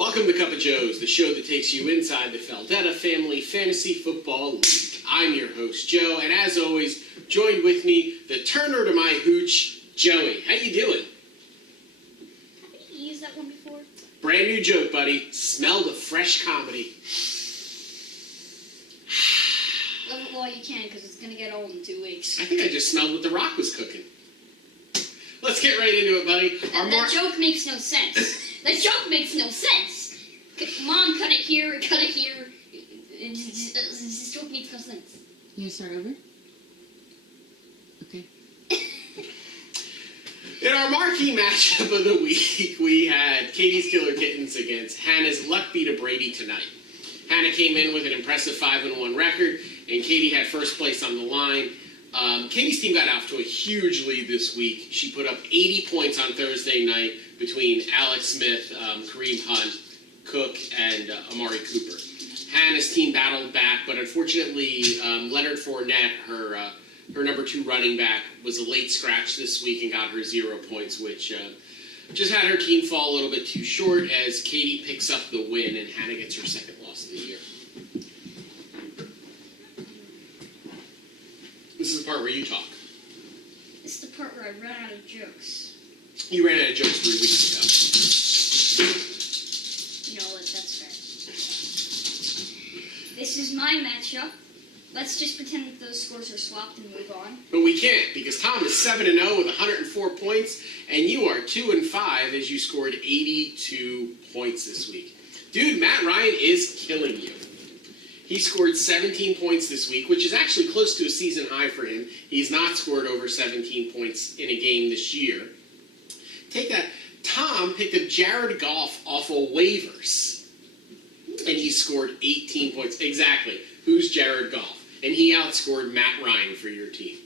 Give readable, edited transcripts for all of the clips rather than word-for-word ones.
Welcome to Cup of Joe's, the show that takes you inside the Feldetta Family Fantasy Football League. I'm your host, Joe, and as always, joined with me, the Turner to my hooch, Joey. How you doing? Have you used that one before? Brand new joke, buddy. Smell the fresh comedy. Love it while you can, because it's going to get old in 2 weeks. I think I just smelled what The Rock was cooking. Let's get right into it, buddy. That joke makes no sense. That joke makes no sense. Mom, cut it here, cut it here. This joke makes no sense. You want to start over? Okay. In our marquee matchup of the week, we had Katie's Killer Kittens against Hannah's Luck Be to Brady tonight. Hannah came in with an impressive 5-1 record, and Katie had first place on the line. Katie's team got off to a huge lead this week. She put up 80 points on Thursday night between Alex Smith, Kareem Hunt, Cook, and Amari Cooper. Hannah's team battled back, but unfortunately, Leonard Fournette, her number 2 running back, was a late scratch this week and got her 0 points, which just had her team fall a little bit too short as Katie picks up the win and Hannah gets her second loss of the year. This is the part where you talk. This is the part where I run out of jokes. You ran out of jokes 3 weeks ago. No, that's fair. This is my matchup. Let's just pretend that those scores are swapped and move on. But we can't, because Tom is 7-0 with 104 points, and you are 2-5 as you scored 82 points this week. Dude, Matt Ryan is killing you. He scored 17 points this week, which is actually close to a season high for him. He's not scored over 17 points in a game this year. Take that. Tom picked up Jared Goff off of waivers, and he scored 18 points. Exactly. Who's Jared Goff? And he outscored Matt Ryan for your team.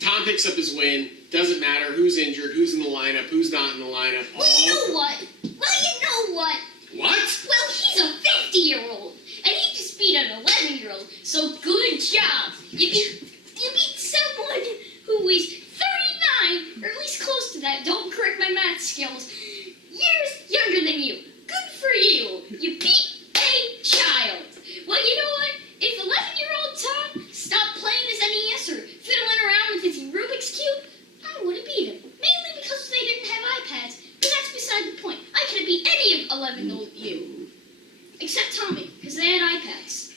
Tom picks up his win. Doesn't matter who's injured, who's in the lineup, who's not in the lineup. Well, you know what? What? Well, he's a 50-year-old, and he just beat an 11-year-old, so good job. You beat someone who is 39, or at least close to that, don't correct my math skills, years younger than you. Good for you. You beat a child. Well, you know what? If 11-year-old Tom stopped playing his NES or fiddling around with his Rubik's Cube, I would have beat him. Mainly because they didn't have iPads, but that's beside the point. I could have beat any of 11-year-old you. Except Tommy, because they had iPads.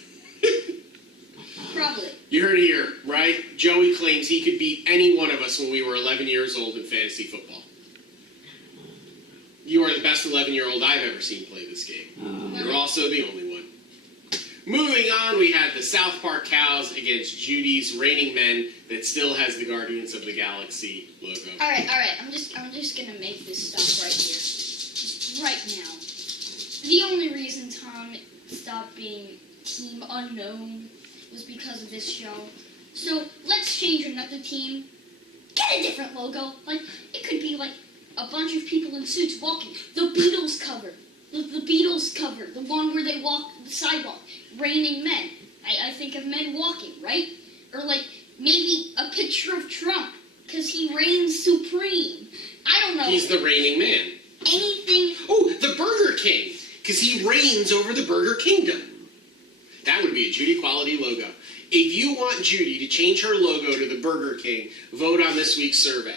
Probably. You heard it here, right? Joey claims he could beat any one of us when we were 11 years old in fantasy football. You are the best 11-year-old I've ever seen play this game. You're also the only one. Moving on, we had the South Park Cows against Judy's Reigning Men that still has the Guardians of the Galaxy logo. All right. I'm just gonna make this stop right here, just right now. The only reason Tom stopped being Team Unknown was because of this show. So let's change another team. Get a different logo. Like it could be like a bunch of people in suits walking. The Beatles cover. The Beatles cover. The one where they walk the sidewalk. Raining Men. I think of men walking, right? Or like maybe a picture of Trump because he reigns supreme. I don't know. He's the reigning man. Anything. Oh, the Burger King, because he reigns over the Burger Kingdom. That would be a Judy quality logo. If you want Judy to change her logo to the Burger King, vote on this week's survey.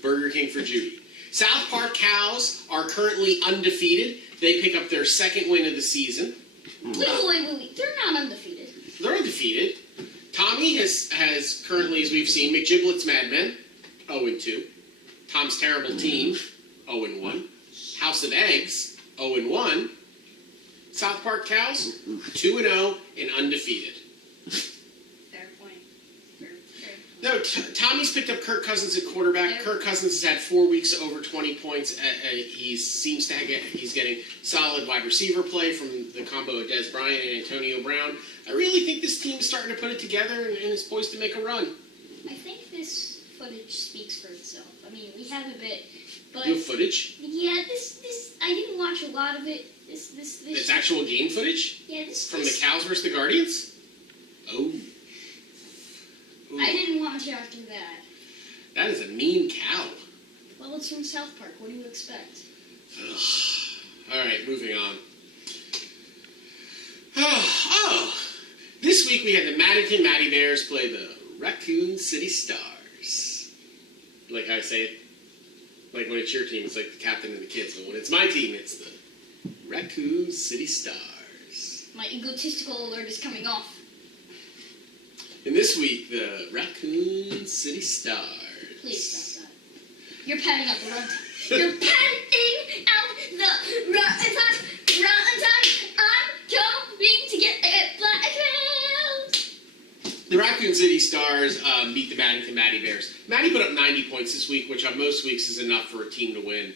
Burger King for Judy. South Park Cows are currently undefeated. They pick up their second win of the season. Wait. They're not undefeated. They're undefeated. Tommy has currently, as we've seen, McGiblet's Mad Men, 0-2. Tom's Terrible Team, 0-1. House of Eggs, 0-1. South Park Cows, 2-0 and undefeated. Fair point. Fair. No, Tommy's picked up Kirk Cousins at quarterback. Yeah. Kirk Cousins has had 4 weeks over 20 points. He's getting solid wide receiver play from the combo of Des Bryant and Antonio Brown. I really think this team is starting to put it together and is poised to make a run. I think this footage speaks for itself. I mean, we have a bit, but You have footage? yeah, this I didn't watch a lot of it. This. It's actual game footage? Yeah, this. From the Cows versus the Guardians? Oh. Ooh. I didn't watch after that. That is a mean cow. Well, it's from South Park. What do you expect? Ugh. All right, moving on. Oh, this week we had the Maddington Matty Bears play the Raccoon City Stars. Like how I say it? Like when it's your team, it's like the captain and the kids. But when it's my team, it's the Raccoon City Stars. My egotistical alert is coming off. And this week, the Raccoon City Stars. Please stop that. You're padding up the runtime. You're padding out the runtime. I'm coming to get black trails. The Raccoon City Stars beat the Maddington Matty Bears. Matty put up 90 points this week, which on most weeks is enough for a team to win.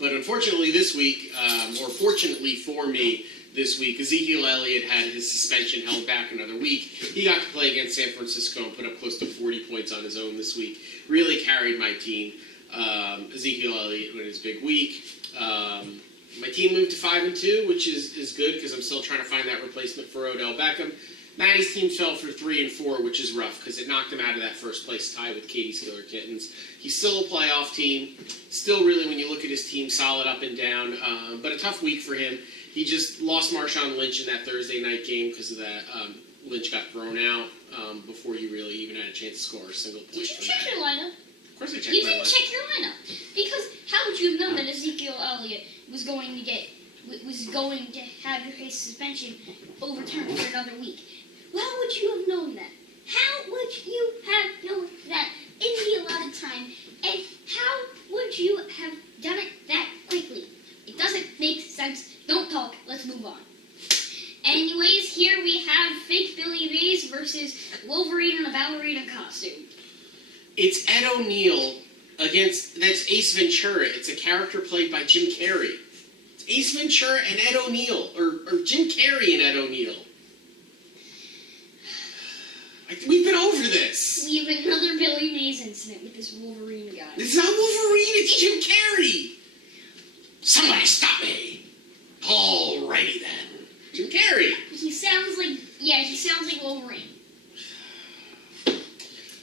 But unfortunately this week, or fortunately for me this week, Ezekiel Elliott had his suspension held back another week. He got to play against San Francisco and put up close to 40 points on his own this week. Really carried my team. Ezekiel Elliott had his big week. My team moved to 5-2, which is good because I'm still trying to find that replacement for Odell Beckham. Matty's team fell for 3-4, which is rough because it knocked him out of that first place tie with Katie's Killer Kittens. He's still a playoff team. Still really, when you look at his team, solid up and down. But a tough week for him. He just lost Marshawn Lynch in that Thursday night game because of that. Lynch got thrown out before he really even had a chance to score a single point. Did you check your lineup? Of course I checked You my didn't lineup. check your lineup because how would you have known that Ezekiel Elliott was going to have his suspension overturned for another week? How would you have known that? How would you have known that in the allotted time? And how would you have done it that quickly? It doesn't make sense. Don't talk. Let's move on. Anyways, here we have fake Billy Mays versus Wolverine in a ballerina costume. It's Ed O'Neill that's Ace Ventura. It's a character played by Jim Carrey. It's Ace Ventura and Ed O'Neill, or Jim Carrey and Ed O'Neill. We've been over this. We have another Billy Mays incident with this Wolverine guy. It's not Wolverine, it's Jim Carrey. Somebody stop me. Alrighty then. Jim Carrey. He sounds like Wolverine.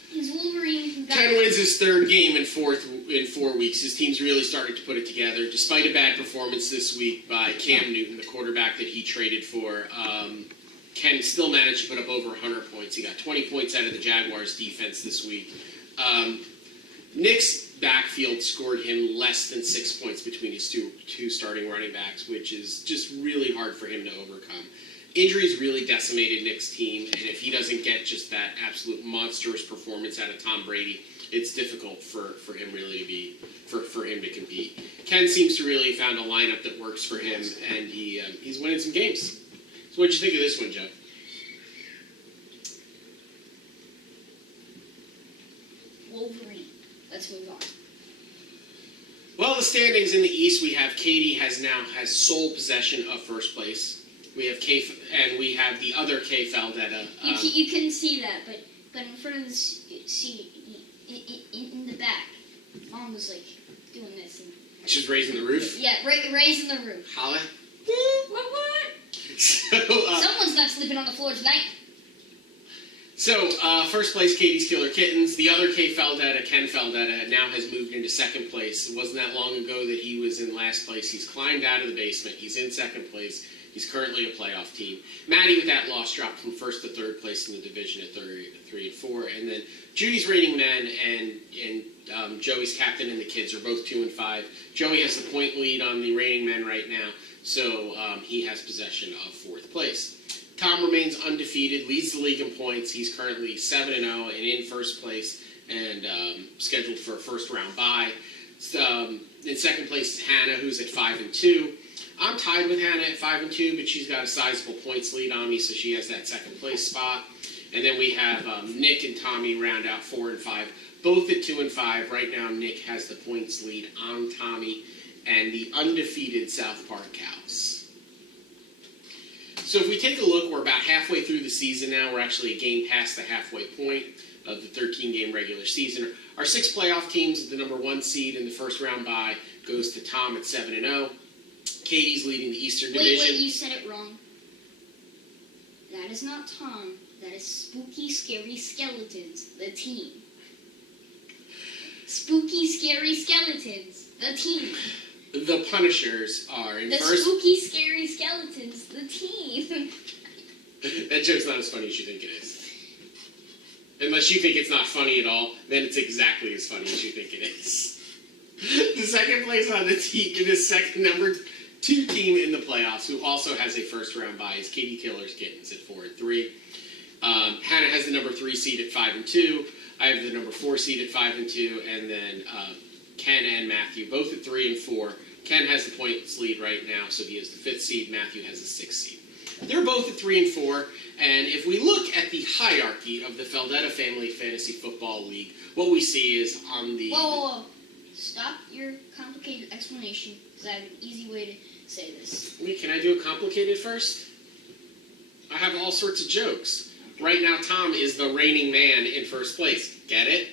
He's Wolverine who got... Ken wins his third game in 4 weeks. His team's really started to put it together, despite a bad performance this week by Cam Newton, the quarterback that he traded for. Ken still managed to put up over 100 points. He got 20 points out of the Jaguars' defense this week. Nick's backfield scored him less than 6 points between his two starting running backs, which is just really hard for him to overcome. Injuries really decimated Nick's team, and if he doesn't get just that absolute monstrous performance out of Tom Brady, it's difficult for him really to be for him to compete. Ken seems to really have found a lineup that works for him, and he's winning some games. So what'd you think of this one, Joe? Wolverine. Let's move on. Well, the standings in the East, we have Katie has sole possession of first place. We have we have the other Kay Faldetta. You couldn't see that, but in front of the seat, in the back, Mom was like doing this. And, she's raising the roof. Yeah, raising the roof. Holla. What? So, Someone's not sleeping on the floor tonight. So, first place, Katie's Killer Kittens. The other Ken Faldetta, now has moved into second place. It wasn't that long ago that he was in last place. He's climbed out of the basement. He's in second place. He's currently a playoff team. Maddie, with that loss, dropped from first to third place in the division at 3-4. And then Judy's Rating Men and Joey's captain and the kids are both 2-5. Joey has the point lead on the Rating Men right now, so he has possession of fourth place. Tom remains undefeated, leads the league in points. He's currently 7-0 and in first place and scheduled for a first-round bye. In second place is Hannah, who's at 5-2. I'm tied with Hannah at 5-2, but she's got a sizable points lead on me, so she has that second place spot. And then we have Nick and Tommy round out 4 and 5, both at 2 and 5. Right now, Nick has the points lead on Tommy and the undefeated South Park Cows. So if we take a look, we're about halfway through the season now. We're actually a game past the halfway point of the 13-game regular season. Our 6 playoff teams, the number 1 seed in the first round bye goes to Tom at 7-0. Katie's leading the Eastern Division. Wait, you said it wrong. That is not Tom. That is Spooky Scary Skeletons, the team. Spooky Scary Skeletons, the team. The Punishers are in The first. spooky, scary skeletons, the team. That joke's not as funny as you think it is. Unless you think it's not funny at all, then it's exactly as funny as you think it is. The second place on the team, the second number 2 team in the playoffs, who also has a first round bye, is Katie Taylor's Kittens at 4-3. Hannah has the number 3 seed at 5-2. I have the number 4 seed at 5-2, and then Ken and Matthew both at 3 and 4. Ken has the points lead right now, so he has the 5th seed. Matthew has the 6th seed. They're both at 3 and 4, and if we look at the hierarchy of the Feldetta Family Fantasy Football League, what we see is on the... Whoa. Stop your complicated explanation, because I have an easy way to say this. Wait, can I do it complicated first? I have all sorts of jokes. Right now, Tom is the reigning man in first place. Get it?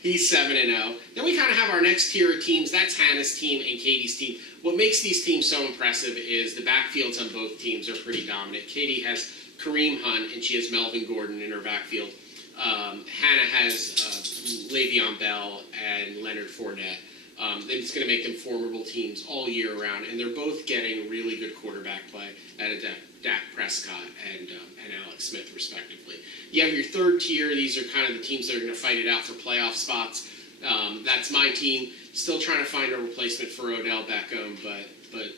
He's 7-0. Then we kind of have our next tier of teams. That's Hannah's team and Katie's team. What makes these teams so impressive is the backfields on both teams are pretty dominant. Katie has Kareem Hunt, and she has Melvin Gordon in her backfield. Hannah has Le'Veon Bell and Leonard Fournette. It's going to make them formidable teams all year round, and they're both getting really good quarterback play out of Dak Prescott and Alex Smith, respectively. You have your third tier. These are kind of the teams that are going to fight it out for playoff spots. That's my team. Still trying to find a replacement for Odell Beckham, but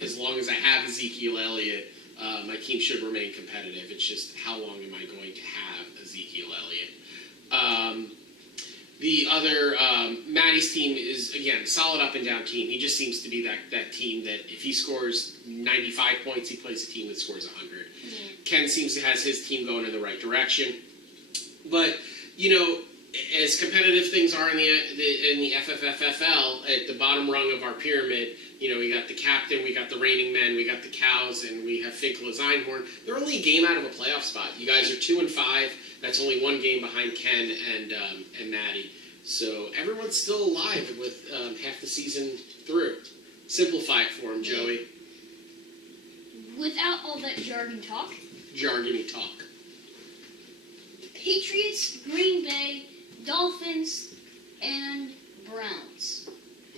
as long as I have Ezekiel Elliott, my team should remain competitive. It's just how long am I going to have Ezekiel Elliott? The other, Maddie's team is, again, solid up and down team. He just seems to be that team that if he scores 95 points, he plays a team that scores 100. Yeah. Ken seems to has his team going in the right direction. But, you know, as competitive things are in the FFFL, at the bottom rung of our pyramid, you know, we got the captain, we got the reigning men, we got the cows, and we have Finkel Einhorn. They're only a game out of a playoff spot. You guys are 2-5. That's only one game behind Ken and Maddie. So everyone's still alive with half the season through. Simplify it for them, Joey. Without all that jargon talk, Jargony talk. Patriots, Green Bay, Dolphins, and Browns.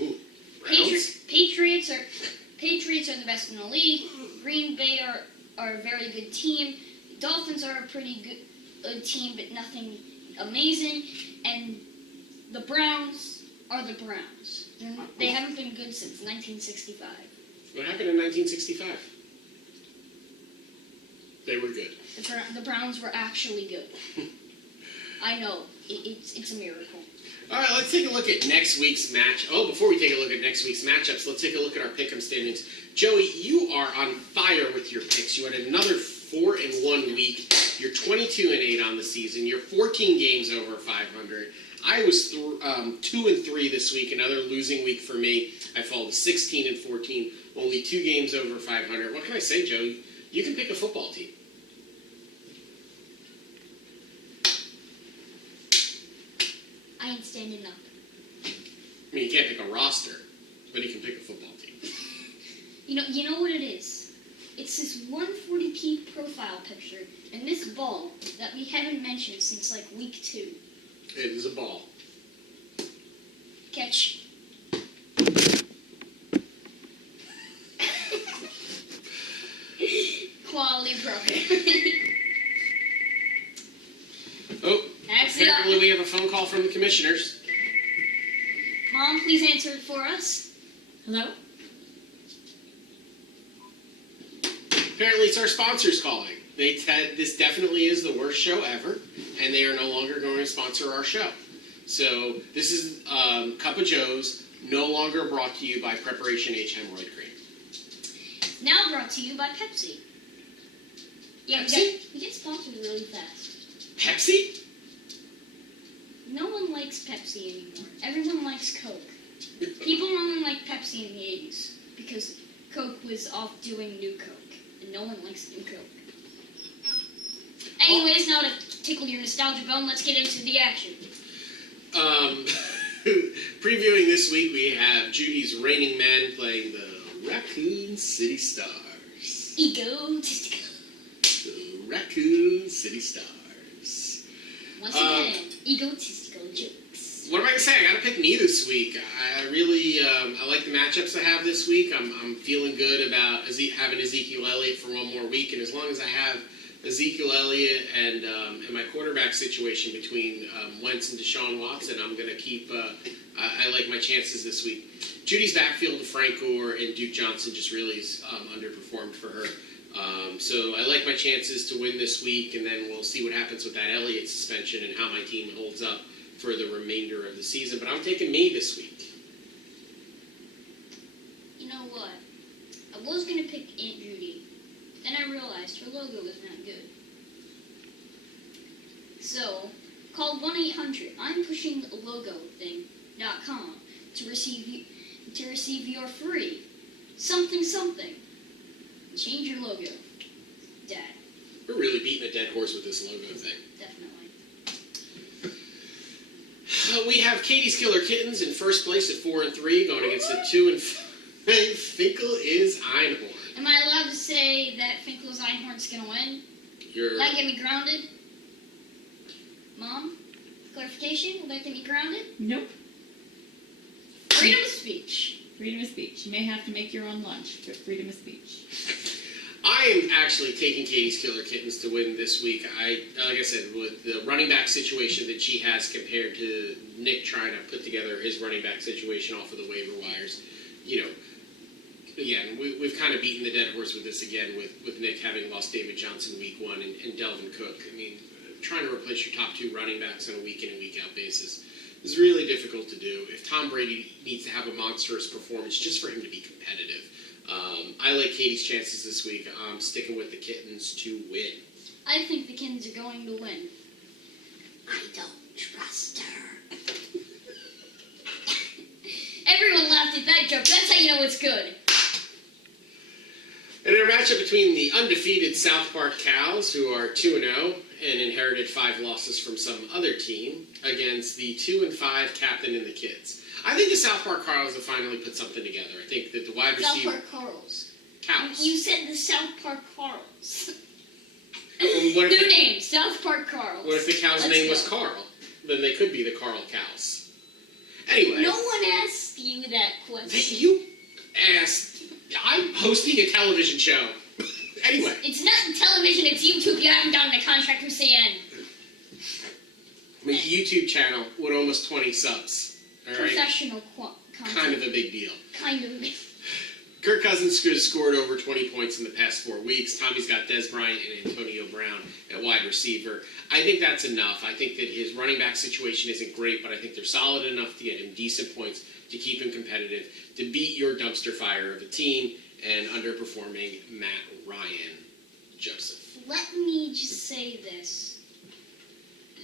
Ooh, Browns? Patriots are the best in the league. Green Bay are a very good team. Dolphins are a pretty good team, but nothing amazing. And the Browns are the Browns. They haven't been good since 1965. What happened in 1965? They were good. The Browns were actually good. I know. It's a miracle. All right, let's take a look at next week's match. Oh, before we take a look at next week's matchups, let's take a look at our pick'em standings. Joey, you are on fire with your picks. You had another 4-1 week. You're 22-8 on the season. You're 14 games over 500. I was 2-3 this week, another losing week for me. I fall to 16-14, only 2 games over 500. What can I say, Joey? You can pick a football team. I ain't standing up. I mean, you can't pick a roster, but you can pick a football team. You know what it is? It's this 140p profile picture and this ball that we haven't mentioned since like week 2. It is a ball. Catch. Quality broken. Oh, That's apparently it. we have a phone call from the commissioners. Mom, please answer it for us. Hello? Apparently it's our sponsors calling. They said this definitely is the worst show ever, and they are no longer going to sponsor our show. So this is Cup of Joe's, no longer brought to you by Preparation H Hemorrhoid Cream. Now brought to you by Pepsi. Yeah, Pepsi? we get sponsored really fast. Pepsi? No one likes Pepsi anymore. Everyone likes Coke. People only like Pepsi in the 80s because Coke was off doing New Coke, and no one likes New Coke. Anyways, now to tickle your nostalgia bone, let's get into the action. Previewing this week, we have Judy's reigning men playing the Raccoon City Stars. Egotistical. The Raccoon City Stars. Once again, egotistical jokes. What am I gonna say? I gotta pick me this week. I really, I like the matchups I have this week. I'm feeling good about having Ezekiel Elliott for one more week, and as long as I have Ezekiel Elliott and my quarterback situation between Wentz and Deshaun Watson, I'm gonna keep. I like my chances this week. Judy's backfield of Frank Gore and Duke Johnson just really is underperformed for her. So I like my chances to win this week, and then we'll see what happens with that Elliott suspension and how my team holds up for the remainder of the season. But I'm taking me this week. You know what? I was going to pick Aunt Judy. Then I realized her logo was not good. So, call 1-800-I'm-pushing-the-logo-thing.com to receive your free something. Change your logo. Dad. We're really beating a dead horse with this logo thing. Definitely. We have Katie's Killer Kittens in first place at 4-3, going against the 2-5. Finkel is Einhorn. Am I allowed to say that Finkel's Einhorn's gonna win? Will that get me grounded? Mom? Clarification? Will that get me grounded? Nope. Freedom of speech. Freedom of speech. You may have to make your own lunch, but freedom of speech. I am actually taking Katie's Killer Kittens to win this week. Like I said, with the running back situation that she has compared to Nick trying to put together his running back situation off of the waiver wires, again, we've kind of beaten the dead horse with this again, with Nick having lost David Johnson week 1 and Delvin Cook. I mean, trying to replace your top 2 running backs on a week in and week out basis is really difficult to do. If Tom Brady needs to have a monstrous performance just for him to be competitive. I like Katie's chances this week. I'm sticking with the Kittens to win. I think the Kittens are going to win. I don't trust her. Everyone laughed at that joke. That's how you know it's good. And in a matchup between the undefeated South Park Cows, who are 2-0 and inherited 5 losses from some other team, against the 2-5 Captain and the Kids. I think the South Park Cows have finally put something together. I think that the wide receiver... South Park Carls. Cows. You said the South Park Carls. New name, South Park Carls. What if the cow's name was Carl? Then they could be the Carl Cows. Anyway. No one asked you that question. You asked... I'm hosting a television show. Anyway. It's not television, it's YouTube. You haven't gotten a contract with CN. I mean, YouTube channel with almost 20 subs. All right? Professional content. Kind of a big deal. Kind of a big Kirk Cousins has scored over 20 points in the past 4 weeks. Tommy's got Des Bryant and Antonio Brown at wide receiver. I think that's enough. I think that his running back situation isn't great, but I think they're solid enough to get him decent points to keep him competitive, to beat your dumpster fire of a team and underperforming Matt Ryan. Joseph. Let me just say this.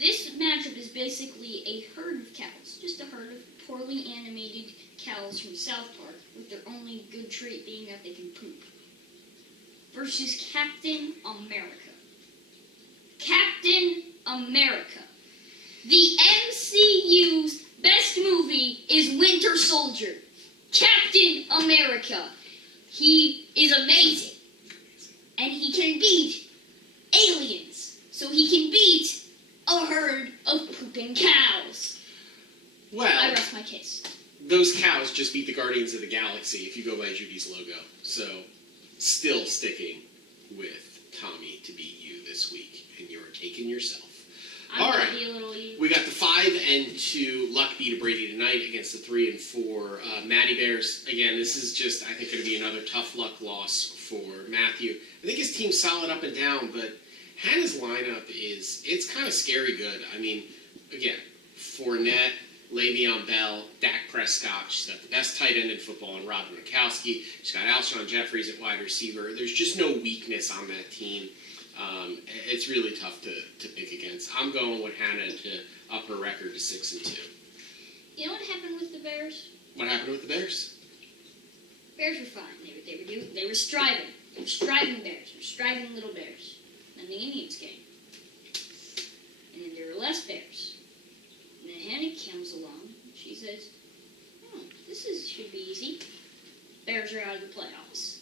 This matchup is basically a herd of cows. Just a herd of poorly animated cows from South Park, with their only good trait being that they can poop. Versus Captain America. Captain America. The MCU's best movie is Winter Soldier. Captain America. He is amazing. And he can beat aliens. So he can beat a herd of pooping cows. Well, I rest my case. Those cows just beat the Guardians of the Galaxy if you go by Judy's logo. So, still sticking with Tommy to beat you this week. And you're taking yourself. I'm gonna be a little We got the 5-2 Luck beat of Brady tonight against the 3-4 Matty Bears. Again, this is just, I think, going to be another tough luck loss for Matthew. I think his team's solid up and down, but Hannah's lineup it's kind of scary good. I mean, again, Fournette, Le'Veon Bell, Dak Prescott. She's got the best tight end in football in Rob Gronkowski. She's got Alshon Jeffries at wide receiver. There's just no weakness on that team. It's really tough to pick against. I'm going with Hannah to up her record to 6-2. You know what happened with the Bears? What happened with the Bears? Bears were fine. They were striving. They were striving bears. They were striving little bears. Then the Indians came. And then there were less bears. And then Hannah comes along. And she says, "Oh, this should be easy. Bears are out of the playoffs."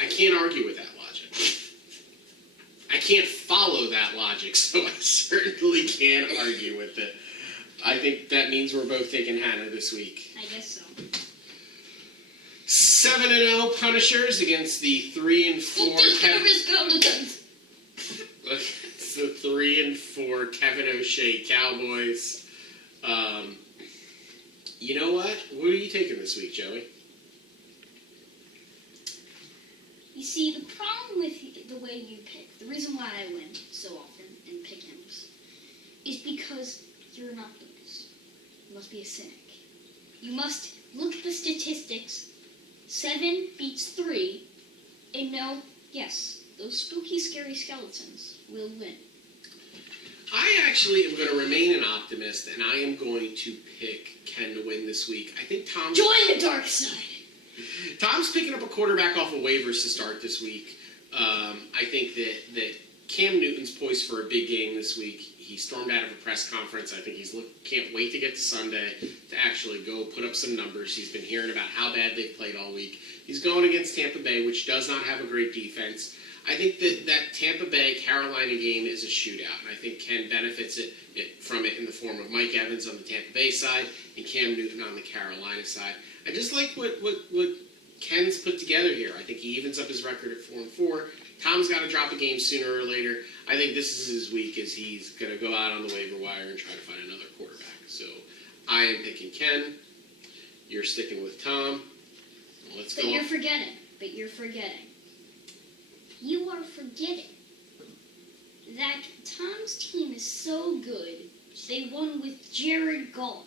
I can't argue with that logic. I can't follow that logic, so I certainly can't argue with it. I think that means we're both taking Hannah this week. I guess so. 7-0 Punishers against the 3-4 Skeletons. Against the 3-4 Kevin O'Shea Cowboys. You know what? What are you taking this week, Joey? You see, the problem with the way you pick, the reason why I win so often in pick-ems, is because you're an optimist. You must be a cynic. You must look at the statistics. 7 beats 3, and know, yes, those spooky, scary skeletons will win. I actually am going to remain an optimist, and I am going to pick Ken to win this week. I think Tom's... Join the dark side! Tom's picking up a quarterback off of waivers to start this week. I think that Cam Newton's poised for a big game this week. He stormed out of a press conference. I think can't wait to get to Sunday to actually go put up some numbers. He's been hearing about how bad they've played all week. He's going against Tampa Bay, which does not have a great defense. I think that Tampa Bay-Carolina game is a shootout, and I think Ken benefits from it in the form of Mike Evans on the Tampa Bay side and Cam Newton on the Carolina side. I just like what Ken's put together here. I think he evens up his record at 4-4. Tom's got to drop a game sooner or later. I think this is his week as he's going to go out on the waiver wire and try to find another quarterback. So I am picking Ken. You're sticking with Tom. Let's go. But you're forgetting. You are forgetting that Tom's team is so good, they won with Jared Goff.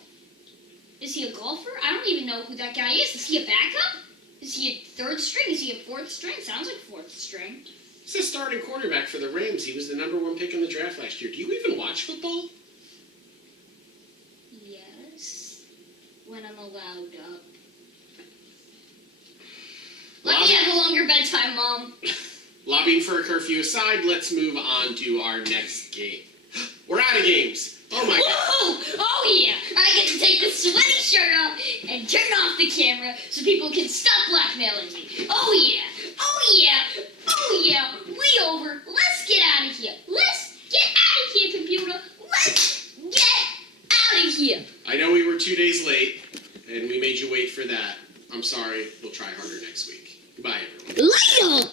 Is he a golfer? I don't even know who that guy is. Is he a backup? Is he a third string? Is he a fourth string? Sounds like fourth string. He's the starting quarterback for the Rams. He was the ¡1 pick in the draft last year. Do you even watch football? Yes. When I'm allowed up. Let me have a longer bedtime, Mom. Lobbying for a curfew aside, let's move on to our next game. We're out of games. Oh my God. Whoa! Oh yeah! I get to take this sweaty shirt off and turn off the camera so people can stop blackmailing me. Oh yeah! Oh yeah! Oh yeah! We over. Let's get out of here. Let's get out of here, computer. Let's get out of here. I know we were 2 days late, and we made you wait for that. I'm sorry. We'll try harder next week. Goodbye, everyone. Later!